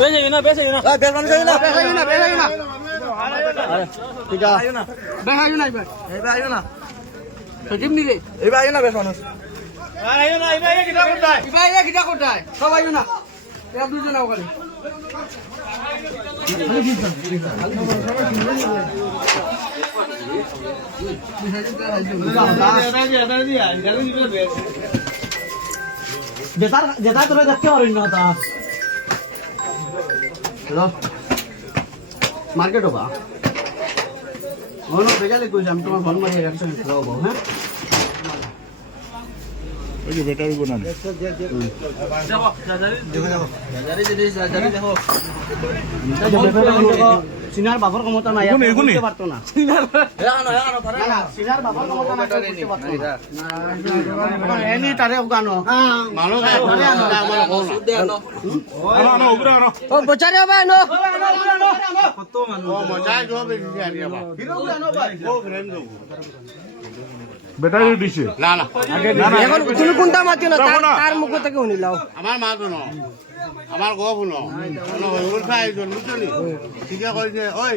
বেশি না বেশি না বেশ মানুষ আইও না বেহাইও না বেহাইও না ঠিক আছে আইও না বেহাইও না এবার এইবার আইও না সজিব নি রে এইবার আইও না বেশ মানুষ আইও না ইবা কিটা করতাই এবার এ কিটা কোটায় সব আইও না এক দুজন আও খালি যেটা তোরা দেখতে পারিস না তা হ্যালো মার্কেট হবা কোনো বেজালে কইছি আমি তোমার ফোন মারি একসঙ্গে খাওয়াবো হ্যাঁ ওই যে ব্যাটারি গুনা নেই সিনার বাবার ক্ষমতা নাই এগুনি, এগুনি। বুঝতে পারতো না সিনার বাবার ক্ষমতা নাই বুঝতে পারতো না এনি তারে গানো মানুষ আনো আনো উপরে আনো ও বচারে হবে নো কত মানুষ মজা গো বেশি আনি আবার ব্যাটারি দিছে না না এখন তুমি কোনটা মাতিও না তার মুখ থেকে শুনিলাও আমার মা তো ন আমার গো শুনো কোনো হইল খাই জন বুঝলি ঠিকই কইছে ওই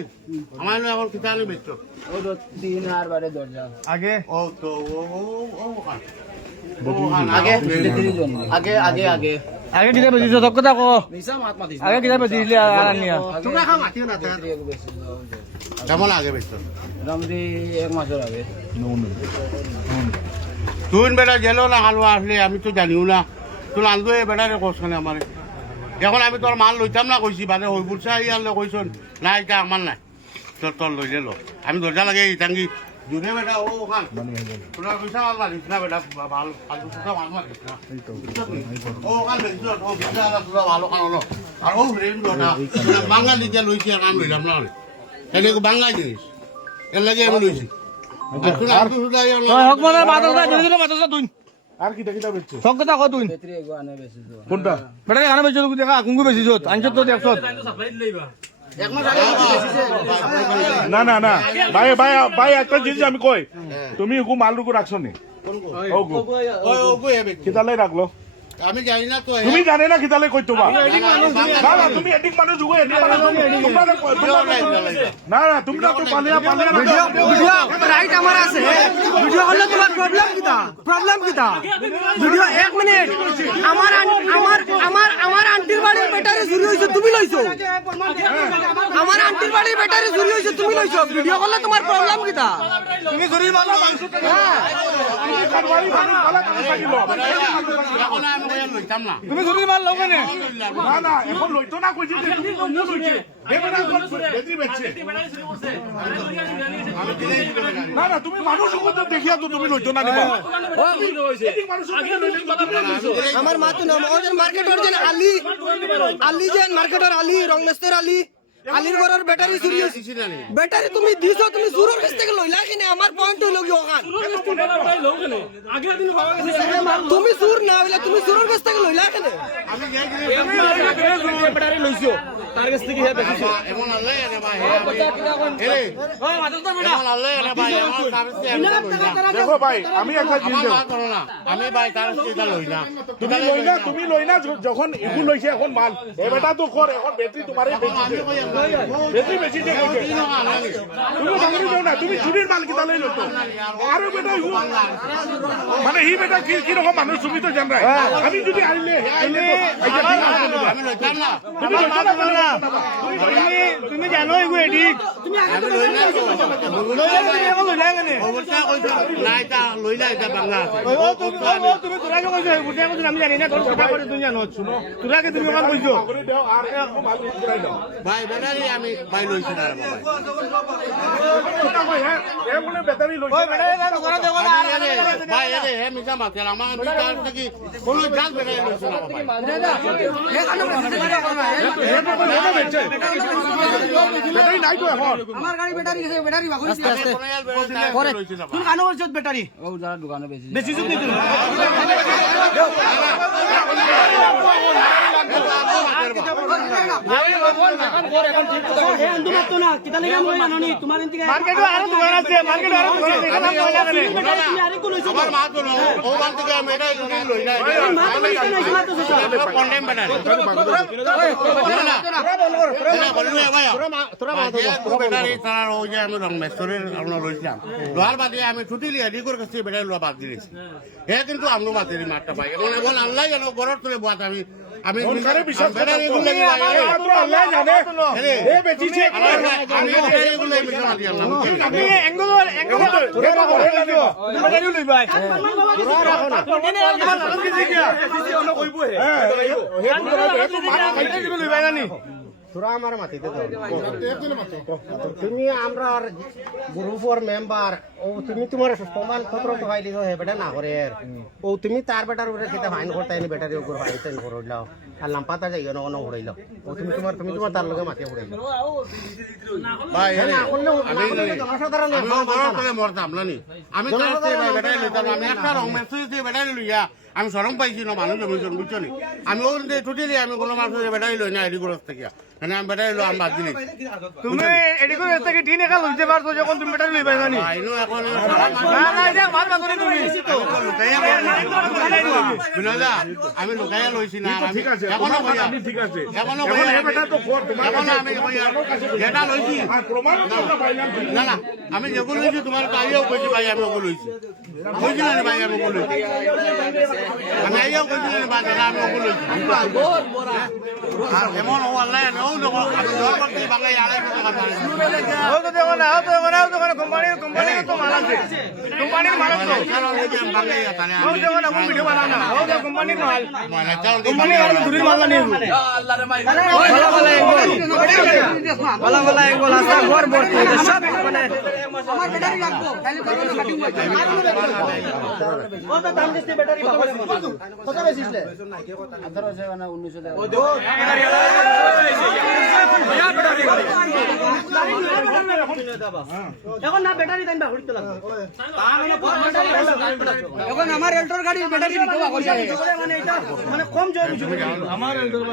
আমার এখন কিতানি বেচছো ও তো 3 আর বারে দরজা আগে ও তো ও আগে আগে আগে আগে আগে কিটা বেশি তো কথা কো নিসা মাত মাতিস আগে কিটা বেশি দিলে আনিয়া তুমি এখন মাতিও না কেমন আগে বেচছো মোটামুটি 1 মাসের আগে তুই বেটা গেলেও না হালুয়া আসলে আমি তো জানিও না তুই আনতো এই বেটারে কোসখানে আমার এখন আমি তোর মাল লইতাম না কইছি মানে হই বুলছা ইয়ালে কইছন না এটা আমার নাই তোর তোর লইলে লো আমি দরজা লাগে ইতাঙ্গি জুনে বেটা ও ওখান তোরা পয়সা মাল মারিস না বেটা ভালো ফালতু কথা মাল মারিস না ও ওখান লইছ ও বিশা তোরা ভালো খানো লো আর ও রেম দোটা বাংলা দিকে লইছি আর নাম লইলাম না এনে বাংলা জিনিস এর লাগে আমি লইছি আর তুই শুধু হক মানে মাদ্রাসা দিলে মাদ্রাসা তুই আর কিটা কিটা বেচছে সব কথা কো তুই কোনটা বেটা গানা বেশি দেখা কুঙ্গু বেশি যত আনছত তো দেখছত না না না ভাই ভাই ভাই একটা জিনিস আমি কই তুমি গু মাল রুকু রাখছো নি ও গু কিতালে রাখলো আমি জানি না তো তুমি জানে না কিতালে কই তোমা না না তুমি এডিক মানুষ গো এডিক মানুষ না না তোমরা তো পালিয়া পালিয়া ভিডিও রাইট আমার আছে ভিডিও হলে তোমার প্রবলেম কিটা ভিডিও 1 মিনিট আমার আন্টির বাড়ির ব্যাটারি চুরি হইছে তুমি লইছো আমার আন্টির বাড়ির ব্যাটারি চুরি হইছে তুমি লইছো ভিডিও করলে তোমার প্রবলেম কিটা তুমি গরিব মালা মাংস তুমি কারবারি মানুষ মালা কাম থাকিলো তুমি ঘুরি মাল লও কেনে না না এখন লইতো না কইছি যে তুমি কোন লইছে এবারে বেদি বেচছে না না তুমি মানুষ কত দেখিয়া তো তুমি লইতো না নিবা আমার মা তো নাম ওজন মার্কেটর যেন আলী যেন মার্কেটর আলী রংনেস্তের আলীর ঘরের ব্যাটারি চুরি হইছে ব্যাটারি তুমি দিছো তুমি সুরের কাছ থেকে লইলা কিনে আমার পয়েন্ট হইল কি ওখান তুমি সুর না হইলা তুমি সুরের কাছ থেকে লইলা কিনে ব্যাটারি লইছো তার কাছ থেকে হে বেশি এমন আল্লাহ এনে ভাই এরে ও মাদ্রাসা বেটা এমন আল্লাহ এনে ভাই আমার সার্ভিস দেখো ভাই আমি একটা জিনিস আমার করো না আমি ভাই তার থেকে লই না তুমি লই না যখন এগুলো লইছে এখন মাল এ বেটা তো কর এখন ব্যাটারি তোমারই বেচছে ব্যাটারি বেচিছে কইছে তুমি বাঙালি যাও না তুমি চুরির মাল কি তাহলে লইতো আর বেটা মানে হি বেটা কি রকম মানুষ তুমি তো জান রাই আমি যদি আইলে আমি লইতাম না তুমি লইতো না তুমি জানো এগো এডিট তুমি আগে তো অবস্থা কইছো নাই তা লইলা এটা বাংলা আছে তুমি তোরাকে কইছো বুঝা কইছো আমি জানি না তোর কথা করে তুমি জানো শুনো তোরাকে তুমি কথা কইছো করে দাও আর মাল ঘুরাই দাও ভাই বেটারি আমি ভাই লইছি না ভাই এ বলে ব্যাটারি লইছে ওই বেটা এখানে ঘরে দেখো না আর ভাই এরে হে মিছা মাতে আমার আমি তার থেকে কোনো জাল বেটারি লইছি না ভাই ব্যাটারি নাই তো এখন আমার গাড়ি ব্যাটারি গেছে ব্যাটারি বাগুরি আস্তে আস্তে তুমি কানো করছো ব্যাটারি ও যারা দোকানে বেশি বেশি তুমি মার্কেটে আরো দোকান আছে মার্কেটে আরো দোকান আছে এখানে ময়লা কেন আমার মা তো ওখান থেকে আমি এটা দুদিন লই না কন্ডেম ব্যাটারি ব্যাটারি তার ওই যে আমি রং মেস্তরের আমরা লইছিলাম লোহার বাদে আমি ছুটি লিয়ে এদিকর কাছে ব্যাটারি লোয়া বাদ দিয়েছি হে কিন্তু আমরা বাতিল মারটা পাই এবং এখন আল্লাহ জানো গরর তুলে বাদ আমি বিশ্বাস ব্যাটারি গুলো আল্লাহ জানে এ বেচিছে আমি ব্যাটারি গুলো মিশা দিলাম আপনি এঙ্গল বাজারিও লই ভাই তোরা আমার মাটিতে তুমি আমরা গ্রুপর মেম্বার ও তুমি তোমার প্রমাণ পত্র তো ফাইলি হে বেটা না করে ও তুমি তার বেটার উপরে কিতা ফাইন করতে আইনি বেটার উপর ফাইন তাই করলাও আর লাম্পাতা যাই না কোনো উড়াইলো ও তুমি তোমার তার লগে মাটি উড়াইলো ভাই আমি জনসাধারণ আমি গরর তুলে মরতাম না নি আমি তার ব্যাটারি লইতাম আমি একটা রং মেসেজ দিয়ে ব্যাটারি লইয়া আমি সরম পাইছি না মানুষ জমিজন বুঝছো নি আমি ওখান থেকে ছুটি দিয়ে আমি কোনো মানুষের ব্যাটারি লই না এডি গরজ থেকে মানে আমি ব্যাটারি লো আমি বাদ দিলি তুমি এদিকে থেকে টিন একা লইতে পারছো যখন তুমি ব্যাটারি লই পাইবা নি আইনো এখন না না এটা ভাল বাতরি তুমি বিনোদা আমি লুকাইয়া লইছি না আমি ঠিক আছে এখনো কইয়া ঠিক আছে এখনো এখন কইয়া এ বেটা তো কর তোমার এখনো আমি কইয়া যেটা লইছি আর প্রমাণ তো আমরা পাইলাম না না আমি যেগুলো লইছি তোমার কাইয়াও কইছি ভাই আমি ওগুলো লইছি কইছি না ভাই আমি ওগুলো লইছি আমি আইয়াও কইছি না ভাই আমি ওগুলো লইছি এমন ও আল্লাহ ও দেখো আমি দর করতে বাংলা আড়াই টাকা পারে ও তো দেখো না ও তো দেখো না কোম্পানির তো মাল আছে কোম্পানির মাল তো বাংলা তাহলে ও দেখো না কোন ভিডিও বানানা ও দেখো কোম্পানির মাল মানে চাল কোম্পানির মাল দূরের মাল না নিয়ে বলা বলা এগুলো আছে ঘর ভর্তি সব মানে আমার ব্যাটারি লাগবে ও তো দাম দিতে ব্যাটারি কত বেশিসলে 18 না 19 টাকা এখন না ব্যাটারি দেন বা হইতে লাগবে এখন আমার এল্টোর গাড়ি ব্যাটারি বিকবা কইছে মানে এটা মানে কম জয় বুঝো আমার এল্টোর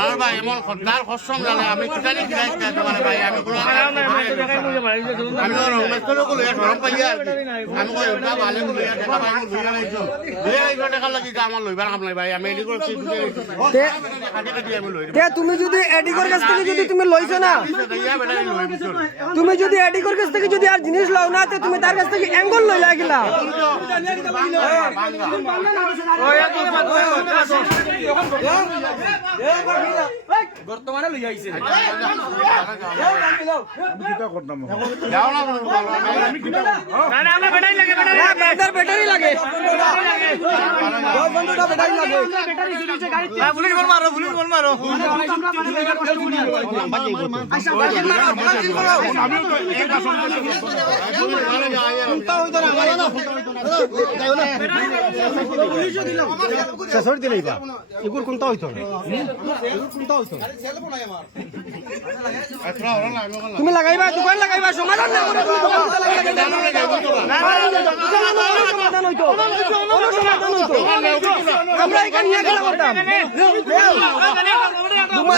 আরে ভাই এমন খদ্দার খসম জানে আমি কিজানি কিলাই তোমার ভাই আমি কোনো আমি রমেশর গুলো গরম পাইয়া আমি কই ওটা ভালো গুলো টাকা ভাই গুলো লাইছো 2000 টাকা লাগি আমার লইবার কাম নাই ভাই আমি এডি করছি তুমি যদি এডিকর কাছ থেকে যদি তুমি লইছো না তুমি যদি এডিকর কাছ থেকে যদি আর জিনিস লও না তে তুমি তার কাছ থেকে অ্যাঙ্গল লই লাগিলা বর্তমানে লই আইছে কিটা করতাম যাও না না না আমার ব্যাটারি লাগে ব্যাটারি লাগে বন্ধুটা ব্যাটারি লাগে ব্যাটারি চুরিছে গাড়ি পুলিশ বল মারো আমিও তো এক আসন শেষর দিলেই বা এগুর কোনটা হইতো তুমি লাগাইবা দোকান লাগাইবা সমাধান না করে তুমি দোকান লাগাইবা সমাধান হইতো আমরা এখানে নিয়ে খেলা করতাম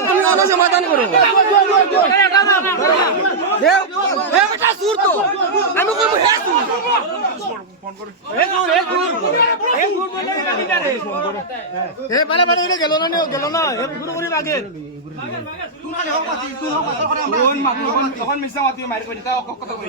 তুমি অন্য সমাধান করো বেটা সুর তো আমি কইব হে সুর এ বারে বারে এটা গেল না এ পুরো করে লাগে তখন মিছা মাতি মারি কই তা কথা কই